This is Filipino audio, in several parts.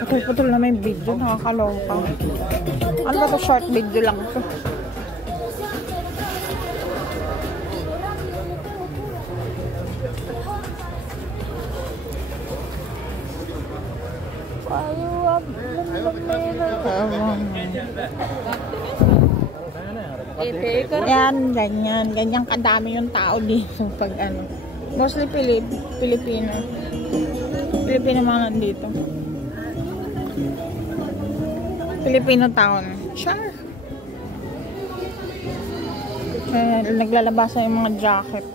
Putol-putol na may video, nakakaloka. Ano ba ito? Short video lang ito. Yan, ganyan. Ganyan kadami yung tao dito pag ano. Mostly Pilipino. Pilipino mga nandito. Filipino town. Sure. Naglalabasan yung mga jacket.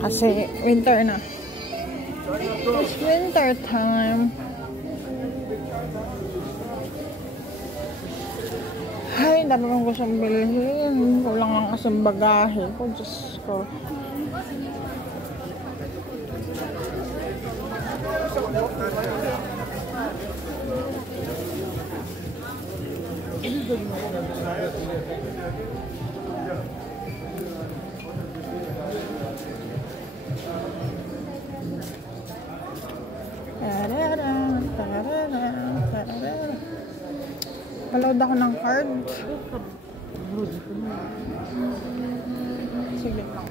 Kasi winter na. It's winter time. Ay, dami kong gustong bilhin. Kulang lang kasi bagahe ko. Diyos ko. Paload ako ng card. Sige lang.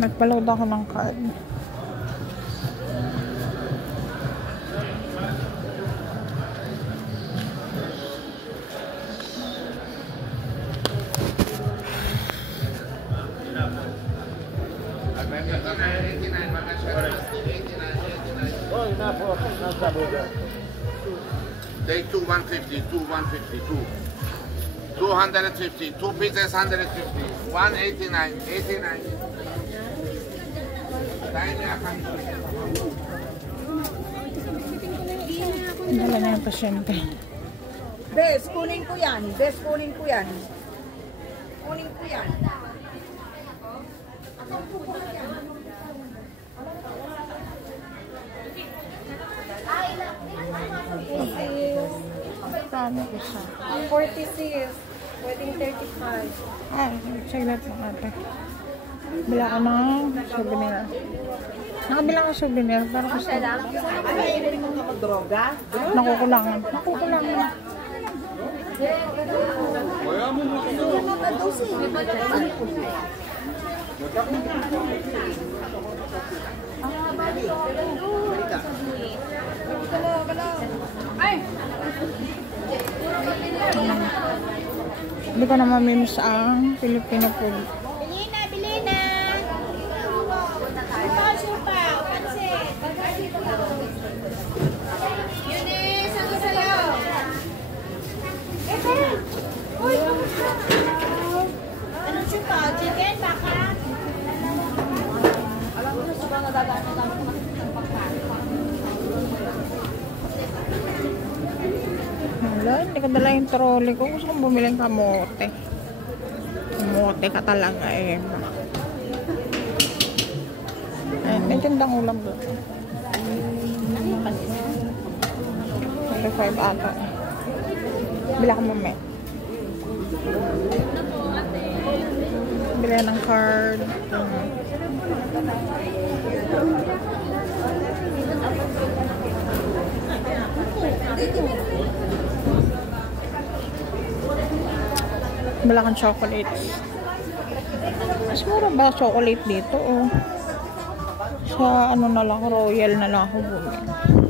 Nagpaload ako ng card. Take 150, 150, 250, 2 pieces 150, 189, 89. Dala niya yung pasyente. Bes, kunin ko yan. Bes, kunin ko yan. Kunin ko yan. Paano ko siya? 46. Pwedeng 35. Ay, saglit lang ate. Bila ko ng souvenir. Nakabila ko souvenir. Pero gusto ko. Ay, mo ka droga? Nakukulangan. Nakukulangan. Ay! Hindi ko na mamimiss ang Filipino food. Bili na, bili na! Sipaw, pansit! Yun eh, saan ko sa'yo? Uy! Anong sipaw? Chicken, baka? Alam mo na siya nagagamit namin ng pagkain. Wala, hindi ko dala yung trolley ko. Gusto kong bumili ng kamote. Kamote ka talaga eh. Ayun, may tindang ulam doon. 25 ata. Bila ka mamaya. Bila ng card. Wala kang chocolates. Mas mura ba chocolate dito? Oh. Sa ano na lang, royal na lang ako bumili.